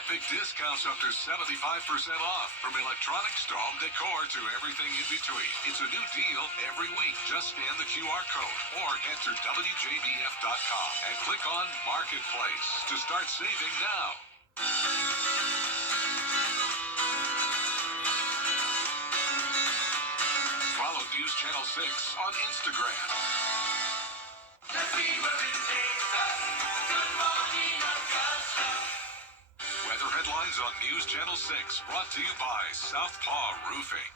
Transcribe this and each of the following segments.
Epic discounts up to 75% off, from electronics to home decor to everything in between. It's a new deal every week. Just scan the QR code or head to WJBF.com and click on Marketplace to start saving now. Follow News Channel 6 on Instagram. Weather headlines on News Channel 6, brought to you by Southpaw Roofing.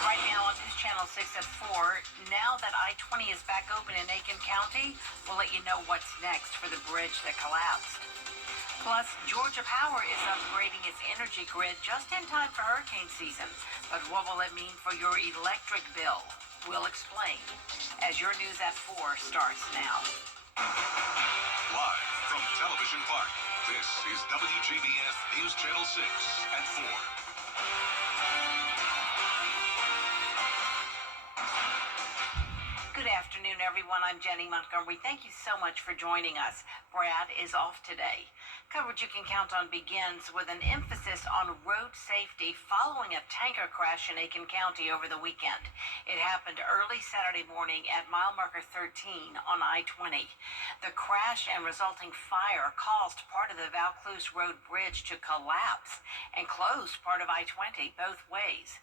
Right now on News Channel 6 at 4, now that I-20 is back open in Aiken County, we'll let you know what's next for the bridge that collapsed. Plus, Georgia Power is upgrading its energy grid just in time for hurricane season. But what will it mean for your electric bill? We'll explain as your News at 4 starts now. Live from Television Park, this is WJBF News Channel 6 at 4. Good afternoon, everyone. I'm Jenny Montgomery. Thank you so much for joining us. Brad is off today. Coverage you can count on begins with an emphasis on road safety following a tanker crash in Aiken County over the weekend. It happened early Saturday morning at mile marker 13 on I-20. The crash and resulting fire caused part of the Vaucluse Road Bridge to collapse and closed part of I-20 both ways.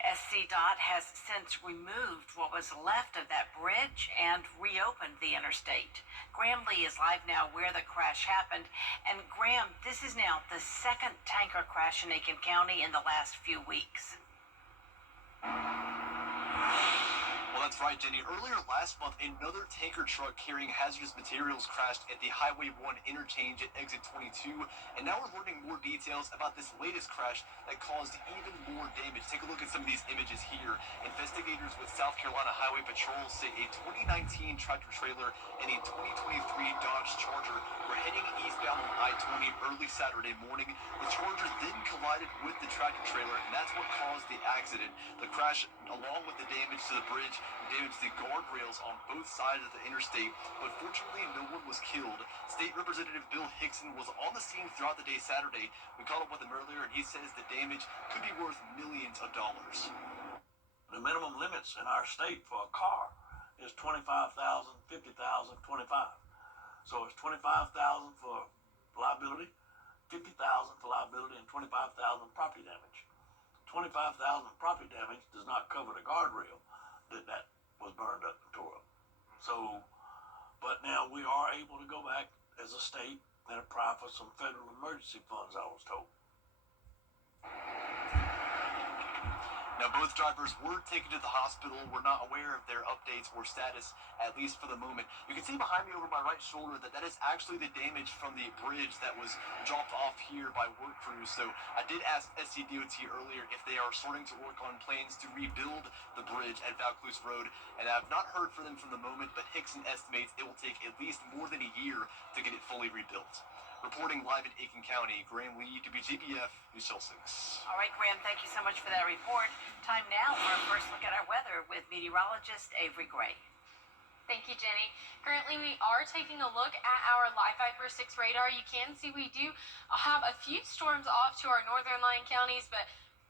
SCDOT has since removed what was left of that bridge and reopened the interstate. Graham Lee is live now where the crash happened. And Graham, this is now the second tanker crash in Aiken County in the last few weeks. Well, that's right, Jenny. Earlier last month, another tanker truck carrying hazardous materials crashed at the Highway 1 interchange at exit 22. And now we're learning more details about this latest crash that caused even more damage. Take a look at some of these images here. Investigators with South Carolina Highway Patrol say a 2019 tractor trailer and a 2023 Dodge Charger were heading eastbound on I-20 early Saturday morning. The Charger then collided with the tractor trailer, and that's what caused the accident. The crash, along with the damage to the bridge, damaged the guardrails on both sides of the interstate, but fortunately no one was killed. State Representative Bill Hickson was on the scene throughout the day Saturday. We caught up with him earlier, and he says the damage could be worth millions of dollars. The minimum limits in our state for a car is $25,000, $50,000, $25,000. So it's $25,000 for liability, $50,000 for liability, and $25,000 property damage. $25,000 property damage does not cover the guardrail that was burned up and tore up. So, but now we are able to go back as a state and apply for some federal emergency funds, I was told. Now, both drivers were taken to the hospital. We're not aware of their updates or status, at least for the moment. You can see behind me over my right shoulder that is actually the damage from the bridge that was dropped off here by work crews. So I did ask SCDOT earlier if they are starting to work on plans to rebuild the bridge at Vaucluse Road, and I've not heard from them from the moment, but Hickson estimates it will take at least more than a year to get it fully rebuilt. Reporting live in Aiken County, Graham Lee, WJBF News Channel 6. All right, Graham, thank you so much for that report. Time now for a first look at our weather with meteorologist Avery Gray. Thank you, Jenny. Currently, we are taking a look at our Live Viper 6 radar. You can see we do have a few storms off to our northern line counties, but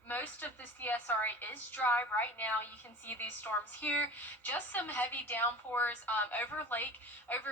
most of the CSRA is dry right now. You can see these storms here. Just some heavy downpours over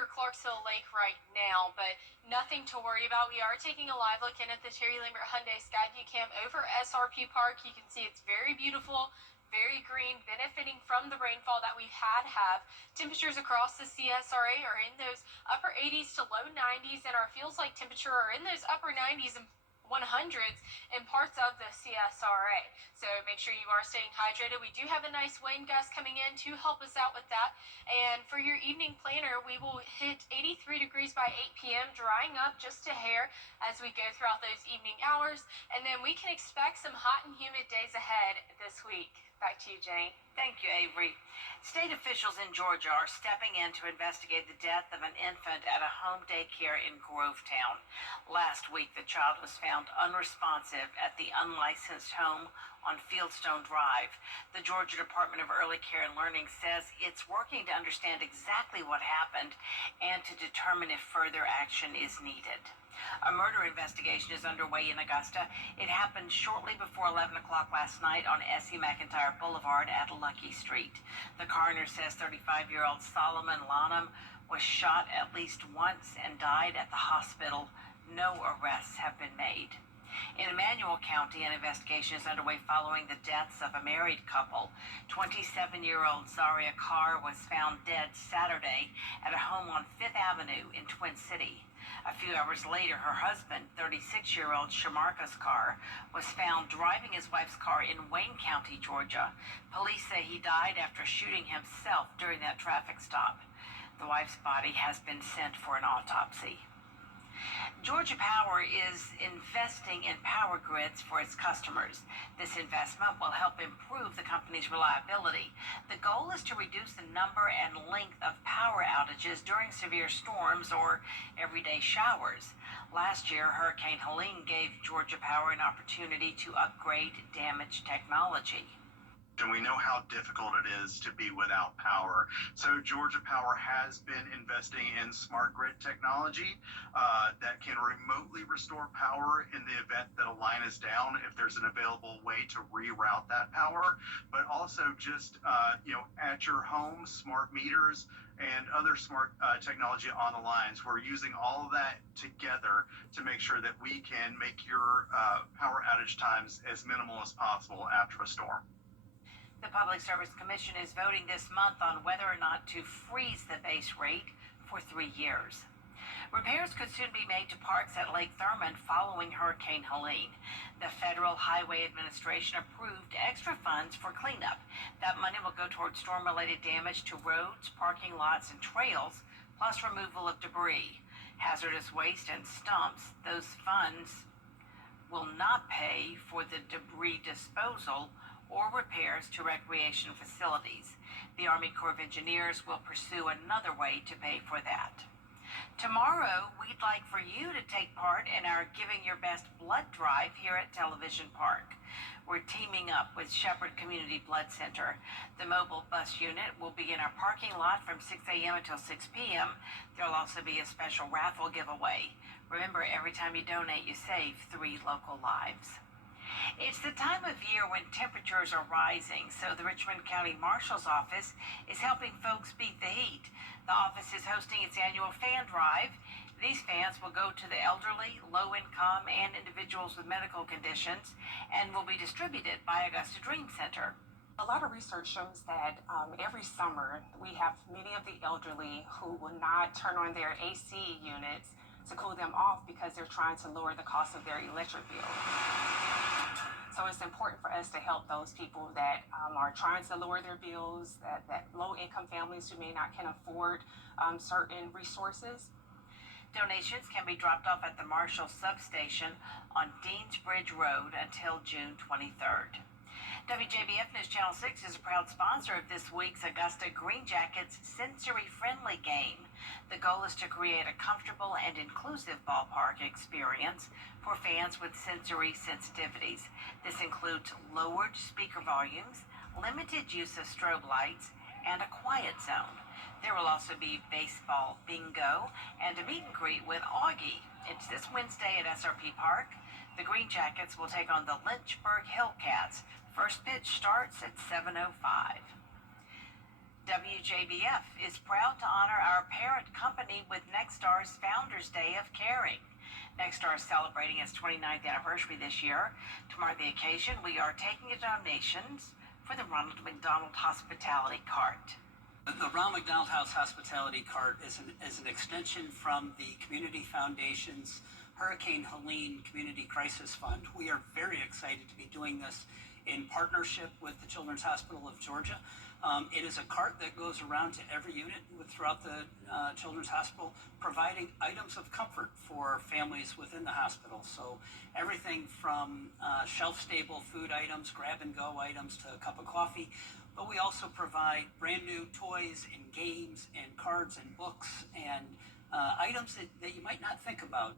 Clarksville Lake right now, but nothing to worry about. We are taking a live look in at the Terry Lambert Hyundai Skyview Cam over SRP Park. You can see it's very beautiful, very green, benefiting from the rainfall that we've have. Temperatures across the CSRA are in those upper 80s to low 90s, and our feels like temperature are in those upper 90s and 100s in parts of the CSRA. So make sure you are staying hydrated. We do have a nice wind gust coming in to help us out with that. And for your evening planner, we will hit 83 degrees by 8 p.m., drying up just a hair as we go throughout those evening hours. And then we can expect some hot and humid days ahead this week. Back to you, Jenny. Thank you, Avery. State officials in Georgia are stepping in to investigate the death of an infant at a home daycare in Grovetown. Last week, the child was found unresponsive at the unlicensed home on Fieldstone Drive. The Georgia Department of Early Care and Learning says it's working to understand exactly what happened and to determine if further action is needed. A murder investigation is underway in Augusta. It happened shortly before 11 o'clock last night on S.E. McIntyre Boulevard at Lucky Street. The coroner says 35-year-old Solomon Lanham was shot at least once and died at the hospital. No arrests have been made. In Emmanuel County, an investigation is underway following the deaths of a married couple. 27-year-old Zaria Carr was found dead Saturday at a home on Fifth Avenue in Twin City. A few hours later, her husband, 36-year-old Shamarcus Carr, was found driving his wife's car in Wayne County, Georgia. Police say he died after shooting himself during that traffic stop. The wife's body has been sent for an autopsy. Georgia Power is investing in power grids for its customers. This investment will help improve the company's reliability. The goal is to reduce the number and length of power outages during severe storms or everyday showers. Last year, Hurricane Helene gave Georgia Power an opportunity to upgrade damaged technology. And we know how difficult it is to be without power. So Georgia Power has been investing in smart grid technology that can remotely restore power in the event that a line is down, if there's an available way to reroute that power, but also just, at your home, smart meters and other smart technology on the lines. We're using all of that together to make sure that we can make your power outage times as minimal as possible after a storm. The Public Service Commission is voting this month on whether or not to freeze the base rate for 3 years. Repairs could soon be made to parks at Lake Thurmond following Hurricane Helene. The Federal Highway Administration approved extra funds for cleanup. That money will go toward storm-related damage to roads, parking lots, and trails, plus removal of debris, hazardous waste, and stumps. Those funds will not pay for the debris disposal or repairs to recreation facilities. The Army Corps of Engineers will pursue another way to pay for that. Tomorrow, we'd like for you to take part in our Giving Your Best blood drive here at Television Park. We're teaming up with Shepherd Community Blood Center. The mobile bus unit will be in our parking lot from 6 a.m. until 6 p.m. There'll also be a special raffle giveaway. Remember, every time you donate, you save 3 local lives. It's the time of year when temperatures are rising, so the Richmond County Marshal's Office is helping folks beat the heat. The office is hosting its annual fan drive. These fans will go to the elderly, low-income, and individuals with medical conditions and will be distributed by Augusta Dream Center. A lot of research shows that every summer we have many of the elderly who will not turn on their AC units to cool them off because they're trying to lower the cost of their electric bill. So it's important for us to help those people that are trying to lower their bills, that low-income families who may not can afford certain resources. Donations can be dropped off at the Marshall substation on Deansbridge Road until June 23rd. WJBF News Channel 6 is a proud sponsor of this week's Augusta Green Jackets sensory-friendly game. The goal is to create a comfortable and inclusive ballpark experience for fans with sensory sensitivities. This includes lowered speaker volumes, limited use of strobe lights, and a quiet zone. There will also be baseball bingo and a meet and greet with Augie. It's this Wednesday at SRP Park. The Green Jackets will take on the Lynchburg Hellcats. First pitch starts at 7:05. WJBF is proud to honor our parent company with Nexstar's Founders Day of Caring. Nexstar is celebrating its 29th anniversary this year. To mark the occasion, we are taking donations for the Ronald McDonald Hospitality Cart. The Ronald McDonald House Hospitality Cart is an extension from the Community Foundation's Hurricane Helene Community Crisis Fund. We are very excited to be doing this in partnership with the Children's Hospital of Georgia. It is a cart that goes around to every unit throughout the Children's Hospital, providing items of comfort for families within the hospital. So everything from shelf-stable food items, grab-and-go items, to a cup of coffee. but we also provide brand new toys and games and cards and books and items that you might not think about.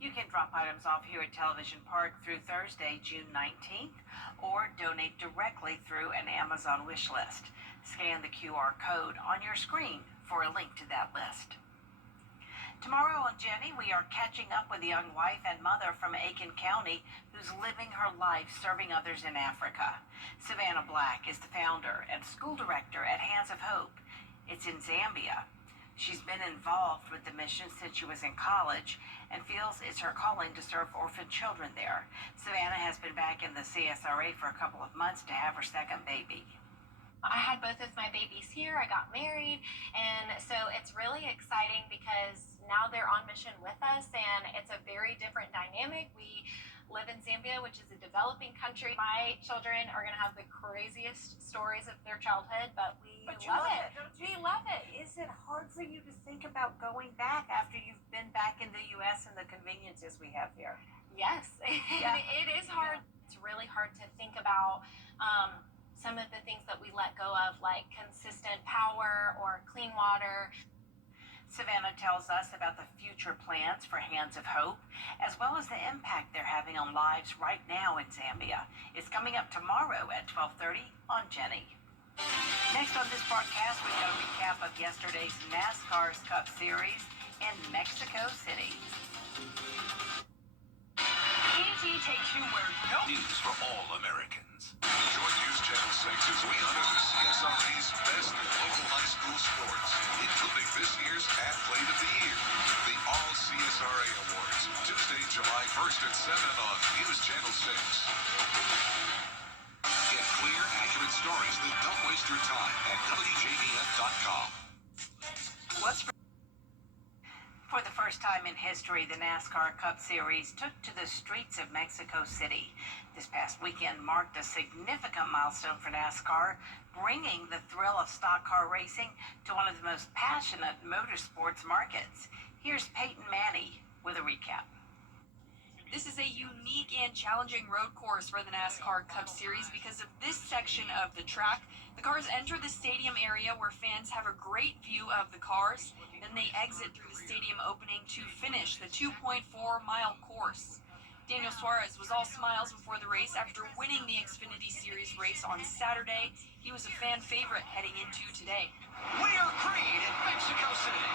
You can drop items off here at Television Park through Thursday, June 19th, or donate directly through an Amazon wish list. Scan the QR code on your screen for a link to that list. Tomorrow on Jenny, we are catching up with a young wife and mother from Aiken County who's living her life serving others in Africa. Savannah Black is the founder and school director at Hands of Hope. It's in Zambia. She's been involved with the mission since she was in college and feels it's her calling to serve orphan children there. Savannah has been back in the CSRA for a couple of months to have her second baby. I had both of my babies here. I got married, and so it's really exciting because now they're on mission with us, and it's a very different dynamic. We live in Zambia, which is a developing country. My children are going to have the craziest stories of their childhood, but we love it. We love it. Is it hard for you to think about going back after you've been back in the U.S. and the conveniences we have here? Yes, Yeah. it is hard. Yeah. It's really hard to think about some of the things that we let go of, like consistent power or clean water. Savannah tells us about the future plans for Hands of Hope, as well as the impact they're having on lives right now in Zambia. It's coming up tomorrow at 12:30 on Jenny. Next on this broadcast, we've got a recap of yesterday's NASCAR's Cup Series in Mexico City. ET takes you where no news for all Americans. Join News Channel 6 as we honor the CSRA's best local high school sports, including this year's Athlete of the Year, the All CSRA Awards, Tuesday, July 1st at 7 on News Channel 6. Get clear, accurate stories that don't waste your time at WJBF.com. For the first time in history, the NASCAR Cup Series took to the streets of Mexico City. This past weekend marked a significant milestone for NASCAR, bringing the thrill of stock car racing to one of the most passionate motorsports markets. Here's Peyton Manny with a recap. This is a unique and challenging road course for the NASCAR Cup Series because of this section of the track. The cars enter the stadium area where fans have a great view of the cars. Then they exit through the stadium opening to finish the 2.4-mile course. Daniel Suarez was all smiles before the race after winning the Xfinity Series race on Saturday. He was a fan favorite heading into today. Winner Creed in Mexico City.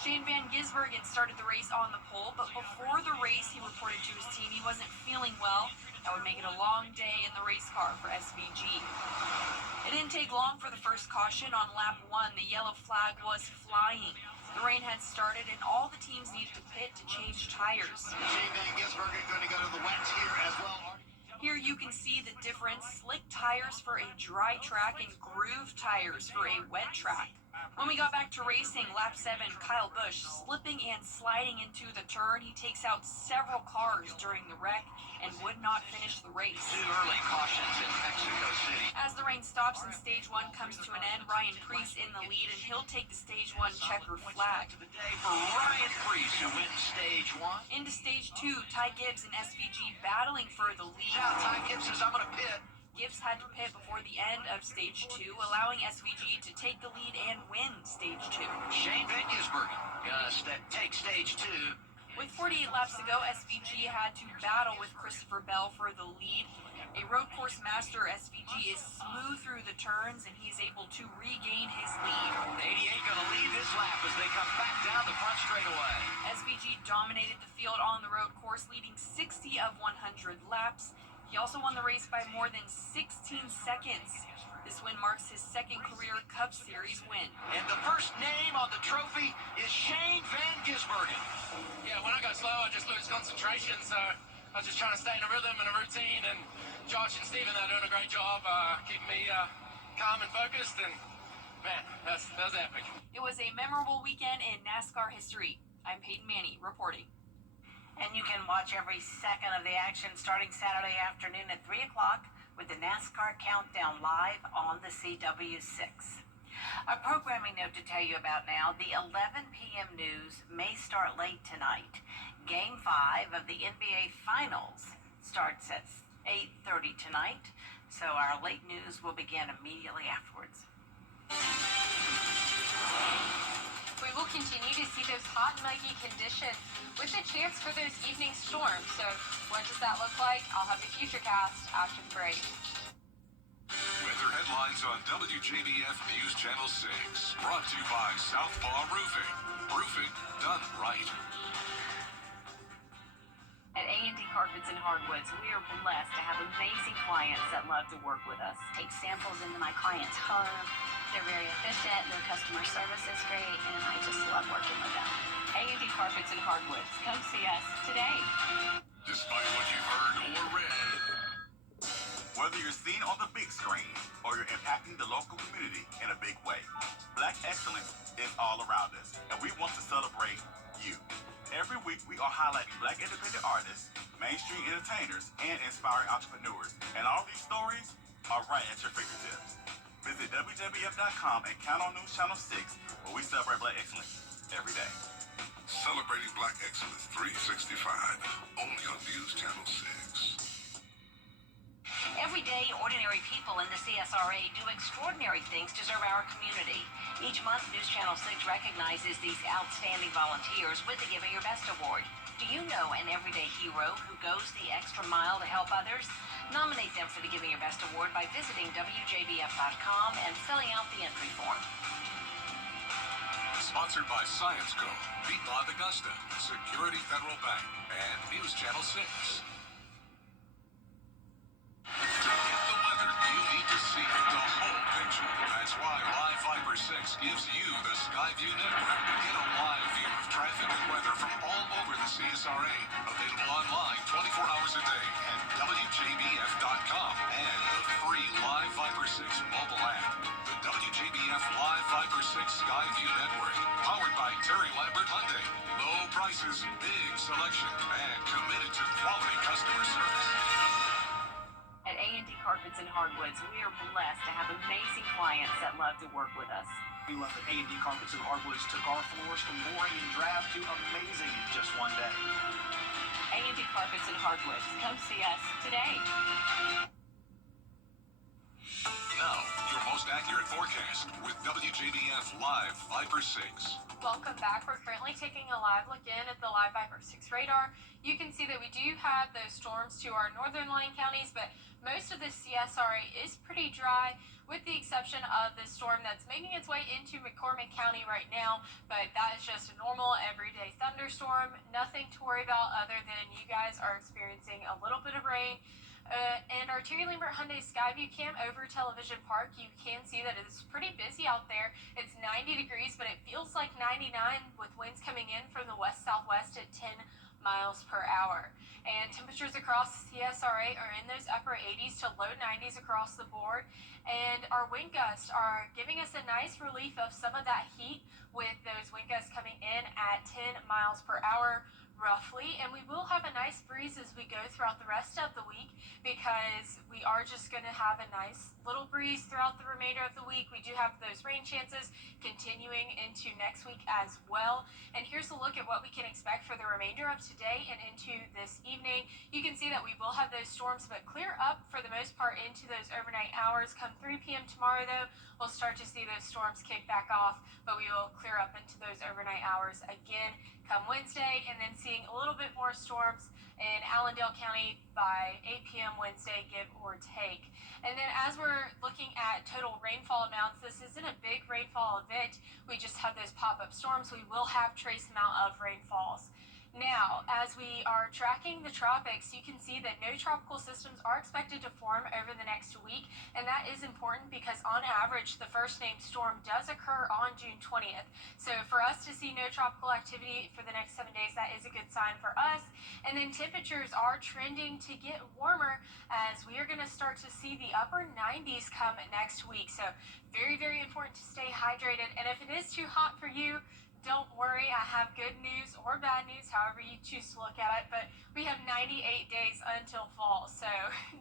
Shane Van Gisbergen started the race on the pole, but before the race, he reported to his team he wasn't feeling well. That would make it a long day in the race car for SVG. It didn't take long for the first caution. On lap 1, the yellow flag was flying. The rain had started, and all the teams needed to pit to change tires. Shane Van Gisbergen going to go to the wet here as well. Here you can see the difference: slick tires for a dry track and groove tires for a wet track. When we got back to racing, lap 7, Kyle Busch slipping and sliding into the turn. He takes out several cars during the wreck and would not finish the race. Two early cautions in Mexico City. As the rain stops and stage 1 comes to an end, Ryan Preece in the lead, and he'll take the stage 1 checker flag. To the day for Ryan Preece, who wins stage 1. Into stage 2, Ty Gibbs and SVG battling for the lead. Now Ty Gibbs says, I'm going to pit. Gibbs had to pit before the end of stage 2, allowing SVG to take the lead and win stage 2. Shane Van Gisbergen gonna take stage 2. With 48 laps to go, SVG had to battle with Christopher Bell for the lead. A road course master, SVG is smooth through the turns, and he's able to regain his lead. 88 gonna lead this lap as they come back down the front straightaway. SVG dominated the field on the road course, leading 60 of 100 laps. He also won the race by more than 16 seconds. This win marks his second career Cup Series win. And the first name on the trophy is Shane Van Gisbergen. Yeah, when I go slow, I just lose concentration, so I was just trying to stay in a rhythm and a routine, and Josh and Steven, they're doing a great job keeping me calm and focused, and man, that was epic. It was a memorable weekend in NASCAR history. I'm Peyton Manny reporting. And you can watch every second of the action starting Saturday afternoon at 3 o'clock with the NASCAR Countdown live on the CW6. A programming note to tell you about now: the 11 p.m. news may start late tonight. Game 5 of the NBA Finals starts at 8:30 tonight. So our late news will begin immediately afterwards. We will continue to see those hot, muggy conditions with a chance for those evening storms. So what does that look like? I'll have a future cast after the break. Weather headlines on WJBF News Channel 6. Brought to you by Southpaw Roofing. Roofing done right. At A&D Carpets and Hardwoods, we are blessed to have amazing clients that love to work with us. Take samples into my client's home. They're very efficient, their customer service is great, and I just love working with them. A&D Carpets and Hardwoods, come see us today. Despite what you've heard or read, whether you're seen on the big screen or you're impacting the local community in a big way, Black excellence is all around us, and we want to celebrate you. Every week, we are highlighting Black independent artists, mainstream entertainers, and inspiring entrepreneurs. And all these stories are right at your fingertips. Visit WJBF.com and count on News Channel 6, where we celebrate Black excellence every day. celebrating Black excellence 365, only on News Channel 6. Every day, ordinary people in the CSRA do extraordinary things to serve our community. Each month, News Channel 6 recognizes these outstanding volunteers with the Giving Your Best Award. Do you know an everyday hero who goes the extra mile to help others? Nominate them for the Giving Your Best Award by visiting WJBF.com and filling out the entry form. Sponsored by Science Co., Piedmont Augusta, Security Federal Bank, and News Channel 6. To get the weather, you need to see the whole picture. That's why Live Fiber 6 gives you the Skyview network. Get a live view of traffic and weather from all over the CSRA. Available online 24 hours a day at WJBF.com and the free Live Fiber 6 mobile app. The WJBF Live Fiber 6 Skyview network, powered by Terry Lambert Hyundai. Low prices, big selection, and committed to quality customer service. At A&D Carpets and Hardwoods, we are blessed to have amazing clients that love to work with us. We love that A&D Carpets and Hardwoods took our floors from boring and drab to amazing in just one day. A&D Carpets and Hardwoods, come see us today. Now, your most accurate forecast with WJBF Live Viper 6. Welcome back. We're currently taking a live look in at the Live Viper 6 radar. You can see that we do have those storms to our northern line counties, but most of the CSRA is pretty dry, with the exception of the storm that's making its way into McCormick County right now. But that is just a normal everyday thunderstorm. Nothing to worry about other than you guys are experiencing a little bit of rain. And our Terry Lambert Hyundai Skyview cam over Television Park, you can see that it's pretty busy out there. It's 90 degrees, but it feels like 99 with winds coming in from the west-southwest at 10 miles per hour. And temperatures across the CSRA are in those upper 80s to low 90s across the board. And our wind gusts are giving us a nice relief of some of that heat, with those wind gusts coming in at 10 miles per hour roughly. And we will have a nice breeze as we go throughout the rest of the week, because we are just going to have a nice little breeze throughout the remainder of the week. We do have those rain chances continuing into next week as well. And here's a look at what we can expect for the remainder of today and into this evening. You can see that we will have those storms, but clear up for the most part into those overnight hours. Come 3 p.m. tomorrow, though, we'll start to see those storms kick back off, but we will clear up into those overnight hours again come Wednesday, and then seeing a little bit more storms in Allendale County by 8 p.m. Wednesday, give or take. And then as we're looking at total rainfall amounts, this isn't a big rainfall event. We just have those pop-up storms. We will have trace amount of rainfalls. Now, as we are tracking the tropics, you can see that no tropical systems are expected to form over the next week, and that is important because on average, the first named storm does occur on June 20th. So for us to see no tropical activity for the next 7 days, that is a good sign for us. And then temperatures are trending to get warmer as we are going to start to see the upper 90s come next week. So very, very important to stay hydrated. And if it is too hot for you, don't worry, I have good news or bad news, however you choose to look at it, but we have 98 days until fall, so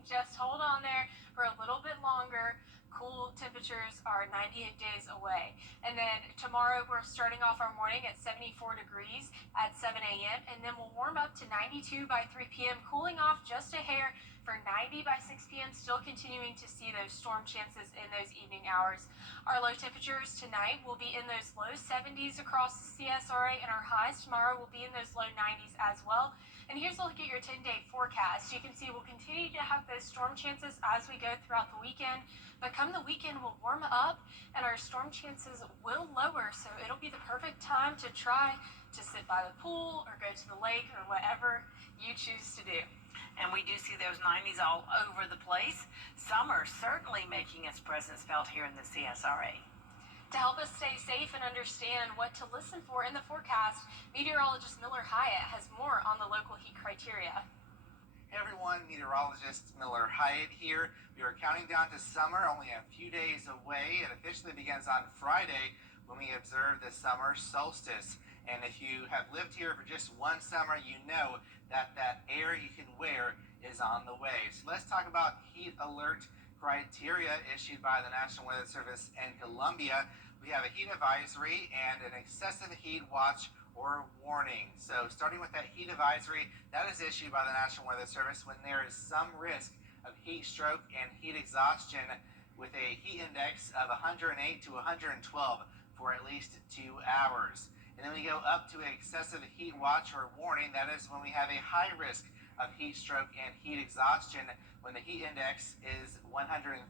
just hold on there for a little bit longer. Cool temperatures are 98 days away. And then Tomorrow, we're starting off our morning at 74 degrees at 7 a.m., and then we'll warm up to 92 by 3 p.m., cooling off just a hair for 90 by 6 p.m., still continuing to see those storm chances in those evening hours. Our low temperatures tonight will be in those low 70s across the CSRA, and our highs tomorrow will be in those low 90s as well. And here's a look at your 10-day forecast. You can see we'll continue to have those storm chances as we go throughout the weekend. But come the weekend, we'll warm up and our storm chances will lower. So it'll be the perfect time to try to sit by the pool or go to the lake or whatever you choose to do. And we do see those 90s all over the place. Summer certainly making its presence felt here in the CSRA. To help us stay safe and understand what to listen for in the forecast, meteorologist Miller Hyatt has more on the local heat criteria. Hey everyone, meteorologist Miller Hyatt here. We are counting down to summer, only a few days away. It officially begins on Friday when we observe the summer solstice. And if you have lived here for just one summer, you know that that air you can wear is on the way. So let's talk about heat alert criteria issued by the National Weather Service in Columbia. We have a heat advisory and an excessive heat watch or warning. So starting with that heat advisory, that is issued by the National Weather Service when there is some risk of heat stroke and heat exhaustion with a heat index of 108 to 112 for at least 2 hours. And then we go up to an excessive heat watch or warning. That is when we have a high risk of heat stroke and heat exhaustion when the heat index is 113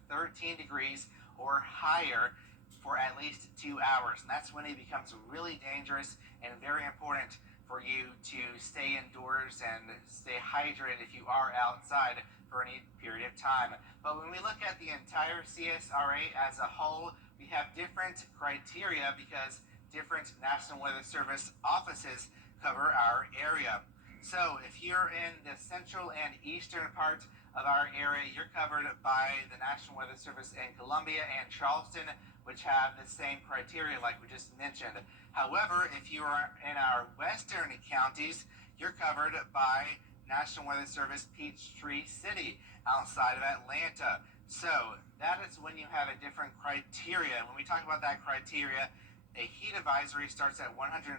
degrees or higher for at least 2 hours. And that's when it becomes really dangerous and very important for you to stay indoors and stay hydrated if you are outside for any period of time. But when we look at the entire CSRA as a whole, we have different criteria because different National Weather Service offices cover our area. So if you're in the central and eastern part of our area, you're covered by the National Weather Service in Columbia and Charleston, which have the same criteria like we just mentioned. However, if you are in our western counties, you're covered by National Weather Service Peachtree City outside of Atlanta. So that is when you have a different criteria. When we talk about that criteria, a heat advisory starts at 105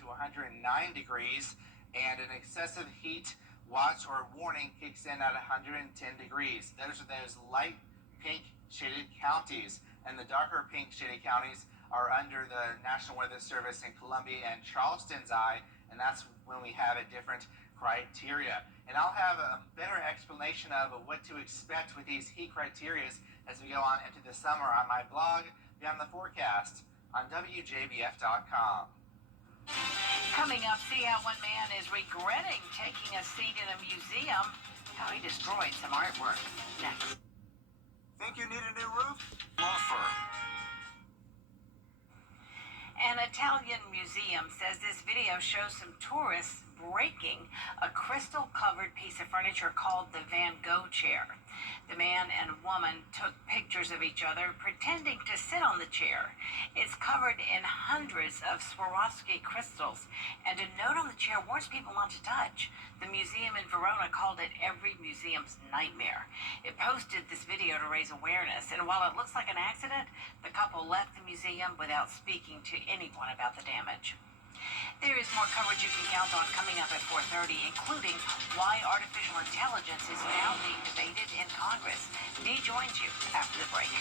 to 109 degrees, and an excessive heat watch or warning kicks in at 110 degrees. Those are those light pink shaded counties, and the darker pink shaded counties are under the National Weather Service in Columbia and Charleston's eye, and that's when we have a different criteria. And I'll have a better explanation of what to expect with these heat criterias as we go on into the summer on my blog, Beyond the Forecast, on WJBF.com. Coming up, see how one man is regretting taking a seat in a museum, how he destroyed some artwork. Next. Think you need a new roof? Law firm. An Italian museum says this video shows some tourists breaking a crystal-covered piece of furniture called the Van Gogh chair. The man and woman took pictures of each other, pretending to sit on the chair. It's covered in hundreds of Swarovski crystals, and a note on the chair warns people not to touch. The museum in Verona called it every museum's nightmare. It posted this video to raise awareness, and while it looks like an accident, the couple left the museum without speaking to anyone about the damage. There is more coverage you can count on coming up at 4:30, including why artificial intelligence is now being debated in Congress. Dee joins you after the break.